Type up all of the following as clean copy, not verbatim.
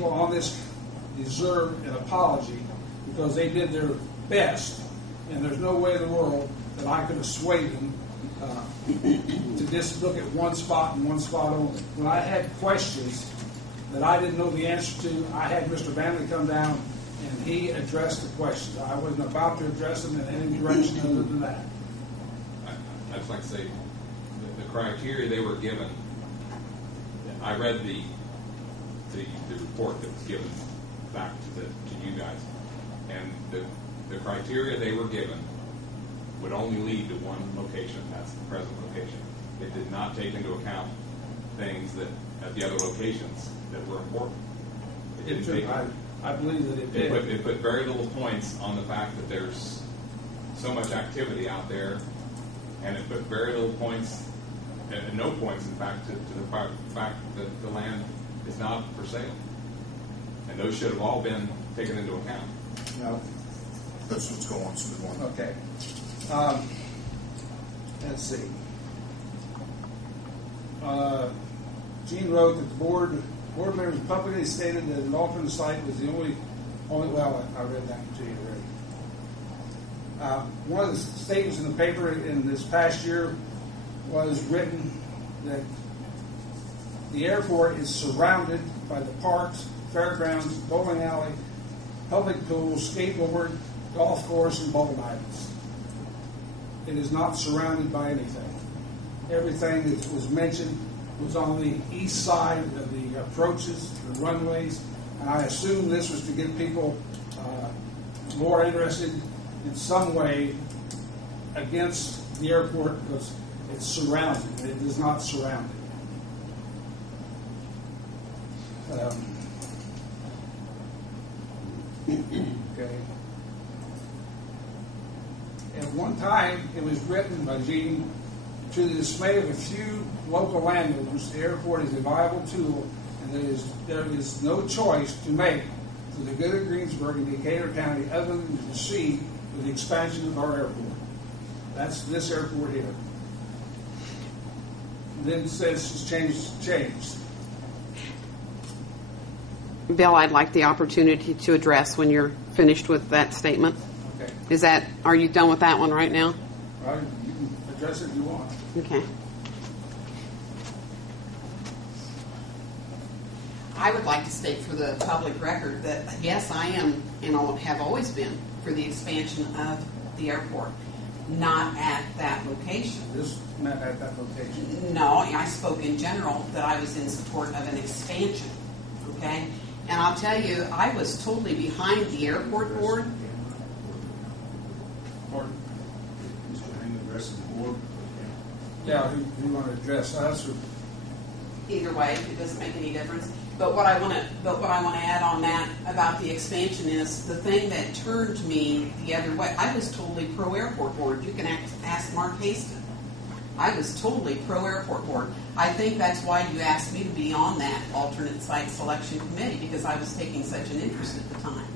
People on this deserve an apology because they did their best, and there's no way in the world that I could have swayed them to just look at one spot and one spot only. When I had questions that I didn't know the answer to, I had Mr. Banley come down and he addressed the questions. I wasn't about to address them in any direction other than that. I'd just like to say the criteria they were given. I read the report that was given back to you guys, and the criteria they were given would only lead to one location. That's the present location. It did not take into account things that at the other locations that were important. It didn't take. I believe that it did. It put very little points on the fact that there's so much activity out there, and it put very little points, and no points, in fact, to the fact that the land is not for sale. And those should have all been taken into account. No. That's what's going on. So we want. Okay. Let's see. Gene wrote that the board members publicly stated that an alternate site was the only well, I read that to you already. One of the statements in the paper in this past year was written that the airport is surrounded by the parks, fairgrounds, bowling alley, public pools, skateboard, golf course, and bowling islands. It is not surrounded by anything. Everything that was mentioned was on the east side of the approaches, the runways, and I assume this was to get people more interested in some way against the airport because it's surrounded. It is not surrounded. Okay. At one time, it was written by Gene, to the dismay of a few local landowners, the airport is a viable tool, and there is no choice to make for the good of Greensburg and Decatur County other than to proceed with the expansion of our airport. That's this airport here. And then it says it's changed. Bill, I'd like the opportunity to address when you're finished with that statement. Okay. Are you done with that one right now? All right, you can address it if you want. Okay. I would like to state for the public record that, yes, I am and have always been for the expansion of the airport, not at that location. This not at that location. No, I spoke in general that I was in support of an expansion, okay? And I'll tell you, I was totally behind the airport board. Pardon? Mr. Haney, the rest of the board. Yeah, who you want to address us or? Either way, it doesn't make any difference. But what I want to add on that about the expansion is the thing that turned me the other way. I was totally pro airport board. You can ask Mark Haston. I was totally pro airport board. I think that's why you asked me to be on that alternate site selection committee, because I was taking such an interest at the time.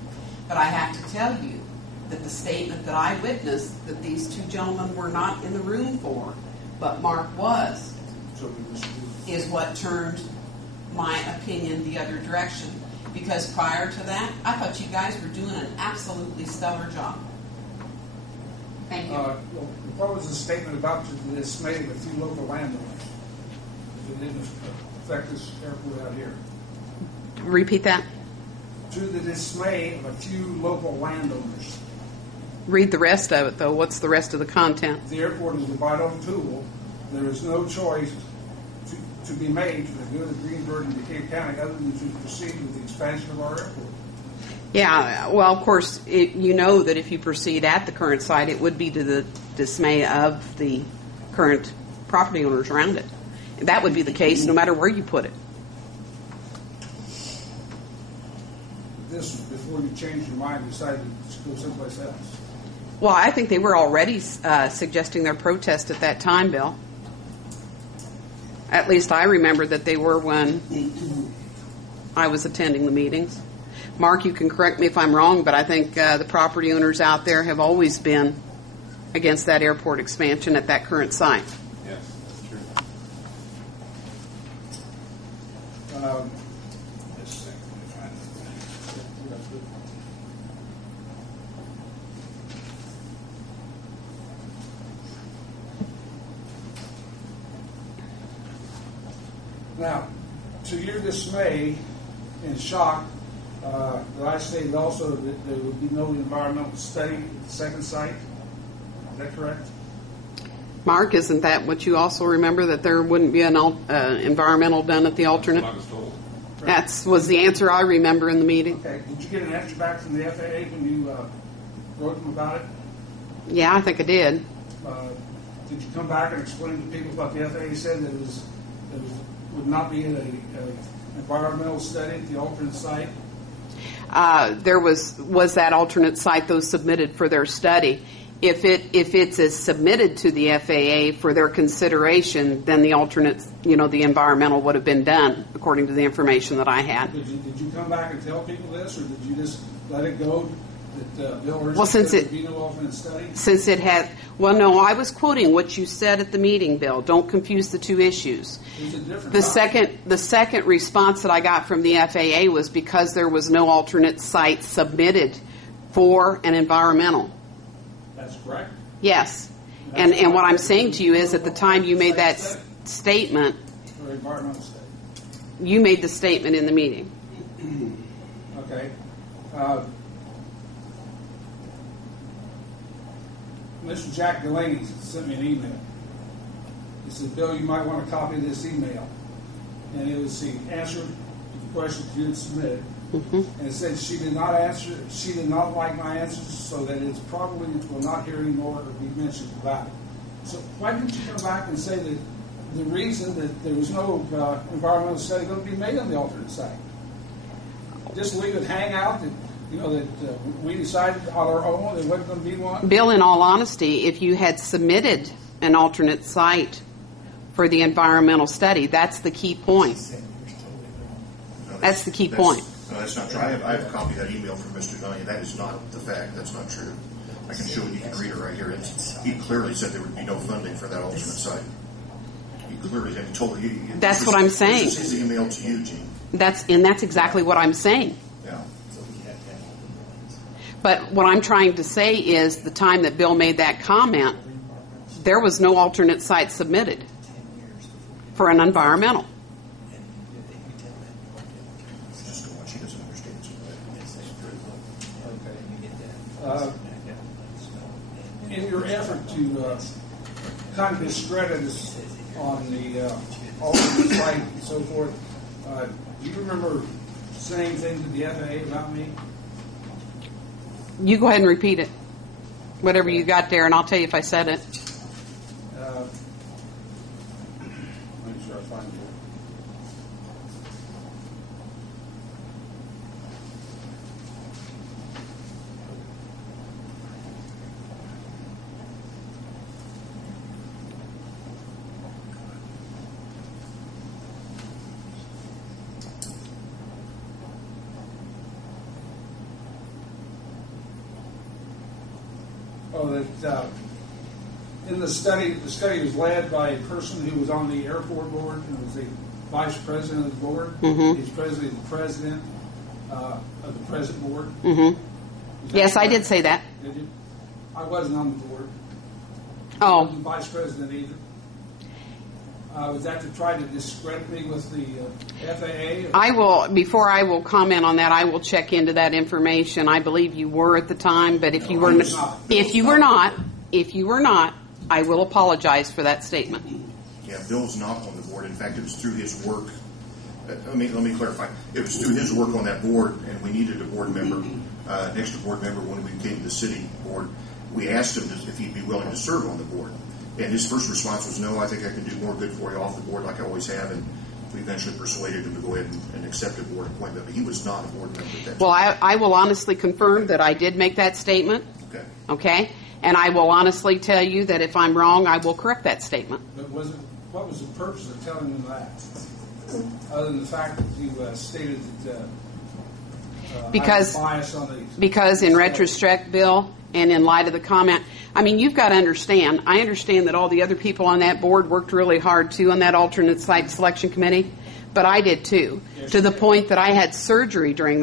But I have to tell you that the statement that I witnessed that these two gentlemen were not in the room for, but Mark was, is what turned my opinion the other direction. Because prior to that, I thought you guys were doing an absolutely stellar job. Thank you. What was the statement about the dismay of a few local landowners? It didn't affect this airport out here. Repeat that. To the dismay of a few local landowners. Read the rest of it, though. What's the rest of the content? The airport is a vital tool. There is no choice to be made for the good of Greensburg and Decatur County other than to proceed with the expansion of our airport. Yeah, well, of course, you know that if you proceed at the current site, it would be to the dismay of the current property owners around it. That would be the case no matter where you put it. This was before you changed your mind and decided to go someplace else. Well, I think they were already suggesting their protest at that time, Bill. At least I remember that they were when I was attending the meetings. Mark, you can correct me if I'm wrong, but I think the property owners out there have always been against that airport expansion at that current site. Yes, that's true. Just a second, let me find Now, to your dismay and shock, that I stated also that there would be no environmental study at the second site. Is that correct? Mark, isn't that what you also remember, that there wouldn't be an environmental done at the alternate? That's what I was told. That was the answer I remember in the meeting. Okay. Did you get an answer back from the FAA when you wrote them about it? Yeah, I think I did. Did you come back and explain to people what the FAA said, that it would not be an environmental study at the alternate site? There was that alternate site, though, submitted for their study. If it's submitted to the FAA for their consideration, then the alternate, the environmental would have been done, according to the information that I had. Did you come back and tell people this, or did you just let it go that Bill Hershey Well, since said it- there'd be no alternate study? Since it had, well, no, I was quoting what you said at the meeting, Bill. Don't confuse the two issues. It was a different The second response that I got from the FAA was because there was no alternate site submitted for an environmental. That's correct. Yes. And what I'm saying to you is, at the time you made that statement, For environmental study. you made the statement in the meeting. Okay. Mr. Jack Delaney sent me an email. He said, Bill, you might want a copy of this email. And it was the answer to the questions you had submitted. And it said she did not like my answers, so that it's probably will not hear anymore or be mentioned about it. So why didn't you come back and say that the reason that there was no environmental study going to be made on the alternate site? Just leave it hang out that, we decided on our own there wasn't going to be one? Bill, in all honesty, if you had submitted an alternate site for the environmental study, that's the key point. No, That's the key point. No, that's not true. I have a copy of that email from Mr. Dunning. That is not the fact. That's not true. I can show you. You can read it right here. He clearly said there would be no funding for that alternate site. He clearly told you. That's what I'm saying. This is his email to you, Gene. That's exactly what I'm saying. Yeah. But what I'm trying to say is, the time that Bill made that comment, there was no alternate site submitted for an environmental. Just go on. She doesn't understand. In your effort to kind of discredit us on the alternate site and so forth, do you remember saying things to the FAA about me? You go ahead and repeat it, whatever you got there, and I'll tell you if I said it. Make sure I find it. That in the study was led by a person who was on the airport board and was the vice president of the board. Mm-hmm. He's presently the president of the present board. Mm-hmm. Yes, I did say that. Did you? I wasn't on the board. I Oh, wasn't vice president either. Was that to try to discredit me with the FAA? I will. Before I will comment on that, I will check into that information. I believe you were at the time, but if you were, if you were not, I will apologize for that statement. Yeah, Bill's not on the board. In fact, it was through his work. Let me clarify. It was through his work on that board, and we needed a board member, an extra board member when we came to the city board. We asked him if he'd be willing to serve on the board. And his first response was, no, I think I can do more good for you off the board like I always have. And we eventually persuaded him to go ahead and accept a board appointment. But he was not a board member at that Well, time. I will honestly confirm that I did make that statement. Okay. Okay? And I will honestly tell you that if I'm wrong, I will correct that statement. But what was the purpose of telling them that? Other than the fact that you stated that Because- I was biased on the... Because in retrospect, Bill, and in light of the comment, I mean, you've got to understand, I understand that all the other people on that board worked really hard, too, on that alternate site selection committee, but I did, too, to the point that I had surgery during that.